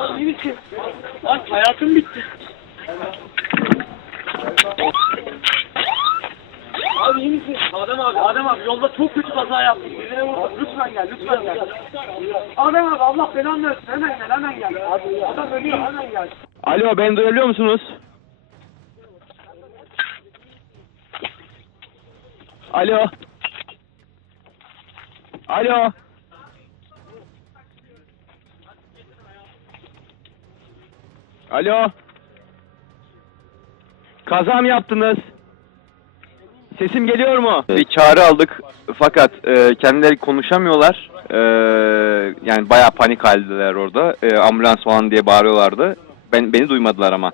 Abi iyi misin? Lan hayatım bitti. Abi iyi misin? Adem abi, Adem abi yolda çok kötü kaza yaptım. Birine vurdum. Lütfen gel, lütfen gel. Adem abi Allah belanı versin. Hemen gel, hemen gel. Adam ölüyor, hemen gel. Alo beni duyabiliyor musunuz? Alo. Alo. Alo. Kaza mı yaptınız? Sesim geliyor mu? Bir çağrı aldık fakat e, kendileri konuşamıyorlar. E, yani bayağı panik haldeler orada. E, ambulans falan diye bağırıyorlardı. Ben beni duymadılar ama.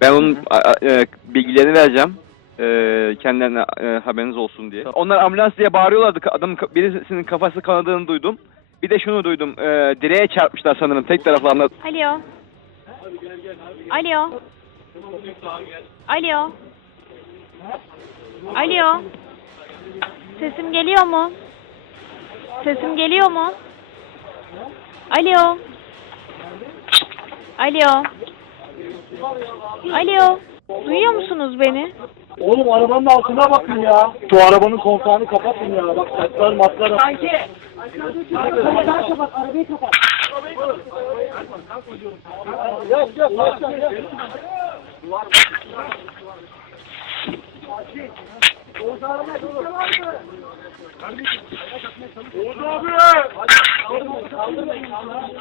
Ben onun a- e, bilgilerini vereceğim. E, kendilerine e, haberiniz olsun diye. Onlar ambulans diye bağırıyorlardı. Adamın birisinin kafası kanadığını duydum. Bir de şunu duydum. E, direğe çarpmışlar sanırım tek taraflı anlat. Alo. Alo. Alo. Alo. Sesim geliyor mu? Sesim geliyor mu? Alo. Alo. Alo. Duyuyor musunuz beni? Oğlum arabanın altına bakın ya. Şu arabanın kontağını kapatın ya. Bak saçlar matlar. Sanki. Arabayı kapat, arabayı kapat. Yok yok, yok, yok. Oğuz abi! Oğuz abi!